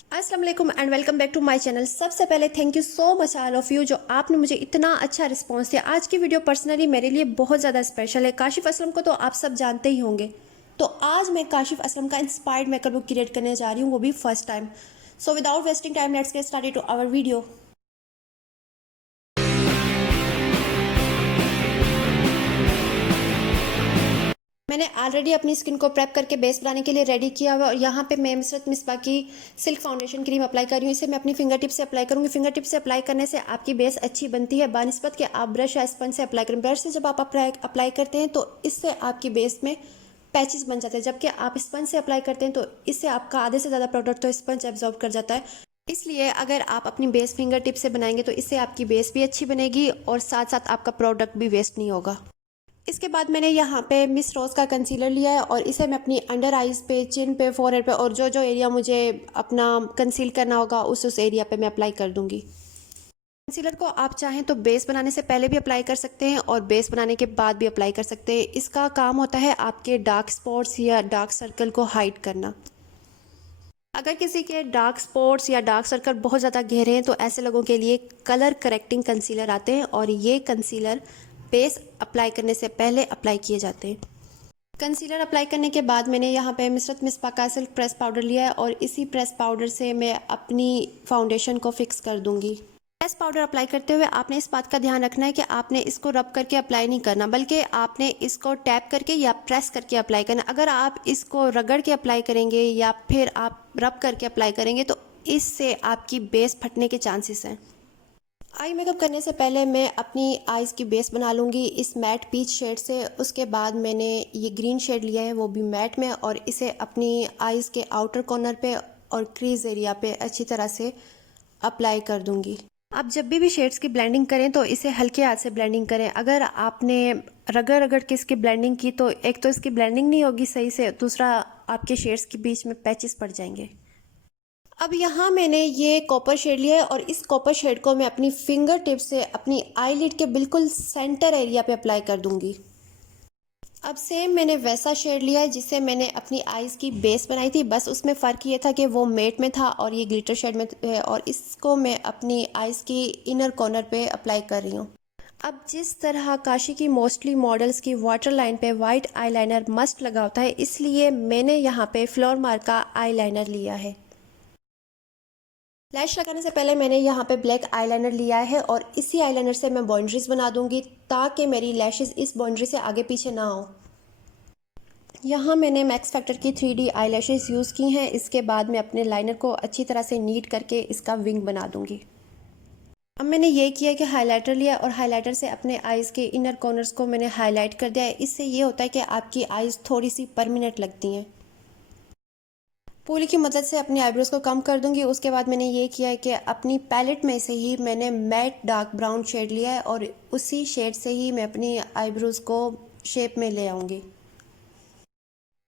अस्सलाम वालेकुम and welcome back to my channel. सबसे पहले thank you so much all of you जो आपने मुझे इतना अच्छा रिस्पांस दिया। आज की वीडियो पर्सनली मेरे लिए बहुत ज़्यादा स्पेशल है। काशिफ असलम को तो आप सब जानते ही होंगे, तो आज मैं काशिफ असलम का इंस्पायर्ड मेकअप लुक क्रिएट करने जा रही हूँ, वो भी first time. So without wasting time let's get started to our video. मैंने ऑलरेडी अपनी स्किन को प्रेप करके बेस बनाने के लिए रेडी किया हुआ और यहाँ पे मैं मिसरत मिसबा की सिल्क फाउंडेशन क्रीम अप्लाई कर रही हूँ। इसे मैं अपनी फिंगर टिप से अप्लाई करूँगी। फिंगर टिप से अप्लाई करने से आपकी बेस अच्छी बनती है बानिस्बत के आप ब्रश या स्पंज से अप्लाई करें। ब्रश से जब आप अप्लाई करते हैं तो इससे आपकी बेस में पैचेस बन जाते हैं, जबकि आप स्पंज से अप्लाई करते हैं तो इससे आपका आधे से ज़्यादा प्रोडक्ट तो स्पंज एब्जॉर्ब कर जाता है। इसलिए अगर आप अपनी बेस फिंगर टिप से बनाएंगे तो इससे आपकी बेस भी अच्छी बनेगी और साथ साथ आपका प्रोडक्ट भी वेस्ट नहीं होगा। इसके बाद मैंने यहाँ पे मिस रोज़ का कंसीलर लिया है और इसे मैं अपनी अंडर आइज़ पे, चिन पे, फोरहेड पे और जो जो एरिया मुझे अपना कंसील करना होगा उस एरिया पे मैं अप्लाई कर दूंगी। कंसीलर को आप चाहें तो बेस बनाने से पहले भी अप्लाई कर सकते हैं और बेस बनाने के बाद भी अप्लाई कर सकते हैं। इसका काम होता है आपके डार्क स्पॉट्स या डार्क सर्कल को हाइड करना। अगर किसी के डार्क स्पॉट्स या डार्क सर्कल बहुत ज़्यादा गहरे हैं तो ऐसे लोगों के लिए कलर करेक्टिंग कंसीलर आते हैं और ये कंसीलर बेस अप्लाई करने से पहले अप्लाई किए जाते हैं। कंसीलर अप्लाई करने के बाद मैंने यहाँ पे मिसरत मिसबा का सिल्क प्रेस पाउडर लिया है और इसी प्रेस पाउडर से मैं अपनी फाउंडेशन को फिक्स कर दूंगी। प्रेस पाउडर अप्लाई करते हुए आपने इस बात का ध्यान रखना है कि आपने इसको रब करके अप्लाई नहीं करना, बल्कि आपने इसको टैप करके या प्रेस करके अप्लाई करना। अगर आप इसको रगड़ के अप्लाई करेंगे या फिर आप रब करके अप्लाई करेंगे तो इससे आपकी बेस फटने के चांसेस हैं। आई मेकअप करने से पहले मैं अपनी आईज़ की बेस बना लूँगी इस मैट पीच शेड से। उसके बाद मैंने ये ग्रीन शेड लिया है, वो भी मैट में, और इसे अपनी आईज़ के आउटर कॉर्नर पे और क्रीज एरिया पे अच्छी तरह से अप्लाई कर दूँगी। आप जब भी शेड्स की ब्लेंडिंग करें तो इसे हल्के हाथ से ब्लेंडिंग करें। अगर आपने रगड़ रगड़ के इसकी ब्लेंडिंग की तो एक तो इसकी ब्लेंडिंग नहीं होगी सही से, दूसरा आपके शेड्स के बीच में पैचेस पड़ जाएंगे। अब यहाँ मैंने ये कॉपर शेड लिया है और इस कॉपर शेड को मैं अपनी फिंगर टिप से अपनी आईलिड के बिल्कुल सेंटर एरिया पे अप्लाई कर दूंगी। अब सेम मैंने वैसा शेड लिया है जिससे मैंने अपनी आईज़ की बेस बनाई थी, बस उसमें फ़र्क ये था कि वो मेट में था और ये ग्लिटर शेड में है, और इसको मैं अपनी आईज़ की इनर कॉर्नर पे अप्लाई कर रही हूँ। अब जिस तरह काशी की मोस्टली मॉडल्स की वाटर लाइन पे वाइट आईलाइनर मस्ट लगा होता है, इसलिए मैंने यहाँ पे फ्लोर मार्क का आईलाइनर लिया है। लैश लगाने से पहले मैंने यहाँ पे ब्लैक आईलाइनर लिया है और इसी आईलाइनर से मैं बाउंड्रीज बना दूंगी ताकि मेरी लैशेस इस बाउंड्री से आगे पीछे ना हो। यहाँ मैंने मैक्स फैक्टर की 3D आई लैशेज यूज़ की हैं। इसके बाद मैं अपने लाइनर को अच्छी तरह से नीट करके इसका विंग बना दूंगी। अब मैंने ये किया कि हाइलाइटर लिया और हाइलाइटर से अपने आईज़ के इनर कॉर्नर्स को मैंने हाईलाइट कर दिया है। इससे ये होता है कि आपकी आईज़ थोड़ी सी परमानेंट लगती हैं। पूली की मदद से अपनी आईब्रोज को कम कर दूंगी। उसके बाद मैंने ये किया है कि अपनी पैलेट में से ही मैंने मैट डार्क ब्राउन शेड लिया है और उसी शेड से ही मैं अपनी आईब्रोज को शेप में ले आऊँगी।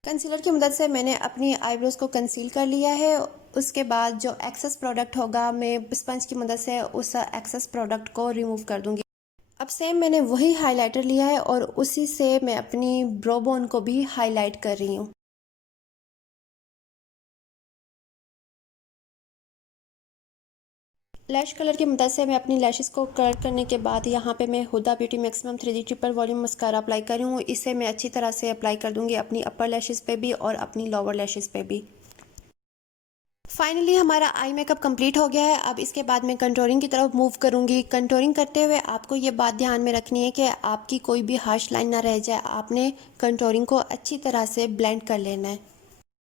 कंसीलर की मदद से मैंने अपनी आईब्रोज को कंसील कर लिया है। उसके बाद जो एक्सेस प्रोडक्ट होगा मैं स्पंज की मदद से उस एक्सेस प्रोडक्ट को रिमूव कर दूंगी। अब सेम मैंने वही हाइलाइटर लिया है और उसी से मैं अपनी ब्रो बोन को भी हाईलाइट कर रही हूँ। लैश कलर की मदद से मैं अपनी लैशेस को कलर करने के बाद यहाँ पे मैं Huda Beauty maximum 3D triple volume mascara apply कर रही हूँ। इसे मैं अच्छी तरह से अप्लाई कर दूंगी अपनी अपर लैशेस पे भी और अपनी लोअर लैशेस पे भी। फाइनली हमारा आई मेकअप कंप्लीट हो गया है। अब इसके बाद मैं कंटूरिंग की तरफ मूव करूँगी। कंटूरिंग करते हुए आपको ये बात ध्यान में रखनी है कि आपकी कोई भी हार्श लाइन ना रह जाए। आपने कंटूरिंग को अच्छी तरह से ब्लेंड कर लेना है।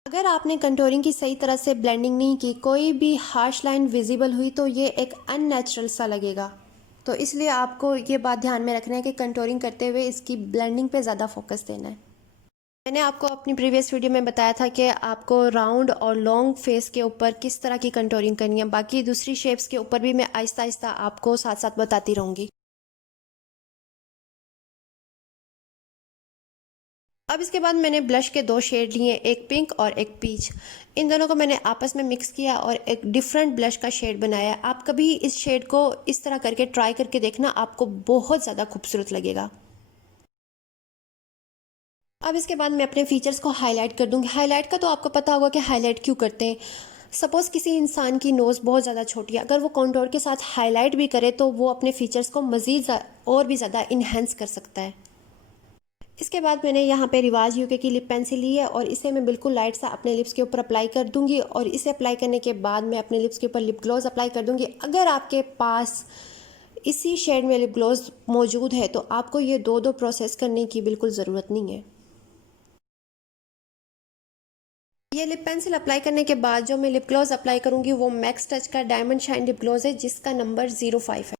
अगर आपने कंटूरिंग की सही तरह से ब्लेंडिंग नहीं की, कोई भी हार्श लाइन विजिबल हुई तो ये एक अननेचुरल सा लगेगा। तो इसलिए आपको ये बात ध्यान में रखना है कि कंटूरिंग करते हुए इसकी ब्लेंडिंग पे ज़्यादा फोकस देना है। मैंने आपको अपनी प्रीवियस वीडियो में बताया था कि आपको राउंड और लॉन्ग फेस के ऊपर किस तरह की कंटूरिंग करनी है। बाकी दूसरी शेप्स के ऊपर भी मैं आहिस्ता आहिस्ता आपको साथ साथ बताती रहूँगी। अब इसके बाद मैंने ब्लश के दो शेड लिए, एक पिंक और एक पीच। इन दोनों को मैंने आपस में मिक्स किया और एक डिफरेंट ब्लश का शेड बनाया। आप कभी इस शेड को इस तरह करके ट्राई करके देखना, आपको बहुत ज़्यादा खूबसूरत लगेगा। अब इसके बाद मैं अपने फीचर्स को हाईलाइट कर दूंगी। हाईलाइट का तो आपको पता होगा कि हाईलाइट क्यों करते हैं। सपोज़ किसी इंसान की नोज़ बहुत ज़्यादा छोटी है, अगर वो कॉन्टोर के साथ हाईलाइट भी करे तो वो अपने फीचर्स को मज़ीद और भी ज़्यादा इन्हेंस कर सकता है। इसके बाद मैंने यहाँ पे रिवाज यूके की लिप पेंसिल ली है और इसे मैं बिल्कुल लाइट सा अपने लिप्स के ऊपर अप्लाई कर दूंगी और इसे अप्लाई करने के बाद मैं अपने लिप्स के ऊपर लिप ग्लॉस अप्लाई कर दूंगी। अगर आपके पास इसी शेड में लिप ग्लॉस मौजूद है तो आपको ये दो प्रोसेस करने की बिल्कुल ज़रूरत नहीं है। ये लिप पेंसिल अप्लाई करने के बाद जो मैं लिप ग्लॉस अप्लाई करूंगी वो मैक्स टच का डायमंड शाइन लिप ग्लॉस है जिसका नंबर 05 है।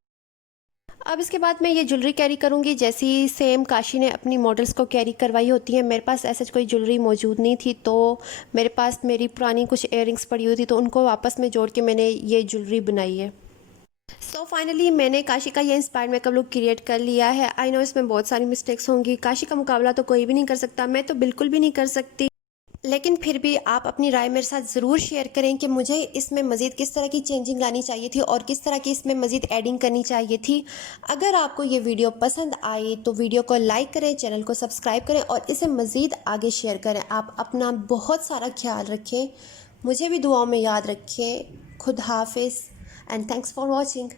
अब इसके बाद मैं ये ज्वेलरी कैरी करूंगी जैसी सेम काशी ने अपनी मॉडल्स को कैरी करवाई होती है। मेरे पास ऐसा कोई ज्वेलरी मौजूद नहीं थी तो मेरे पास मेरी पुरानी कुछ इयररिंग्स पड़ी हुई थी तो उनको वापस में जोड़ के मैंने ये ज्वेलरी बनाई है। सो फाइनली मैंने काशी का ये इंस्पायर्ड मेकअप लुक क्रिएट कर लिया है। आई नो इसमें बहुत सारी मिस्टेक्स होंगी, काशी का मुकाबला तो कोई भी नहीं कर सकता, मैं तो बिल्कुल भी नहीं कर सकती, लेकिन फिर भी आप अपनी राय मेरे साथ ज़रूर शेयर करें कि मुझे इसमें मज़ीद किस तरह की चेंजिंग लानी चाहिए थी और किस तरह की इसमें मज़ीद एडिंग करनी चाहिए थी। अगर आपको ये वीडियो पसंद आई तो वीडियो को लाइक करें, चैनल को सब्सक्राइब करें और इसे मज़ीद आगे शेयर करें। आप अपना बहुत सारा ख्याल रखें, मुझे भी दुआओं में याद रखें। खुद हाफिज़ एंड थैंक्स फॉर वॉचिंग।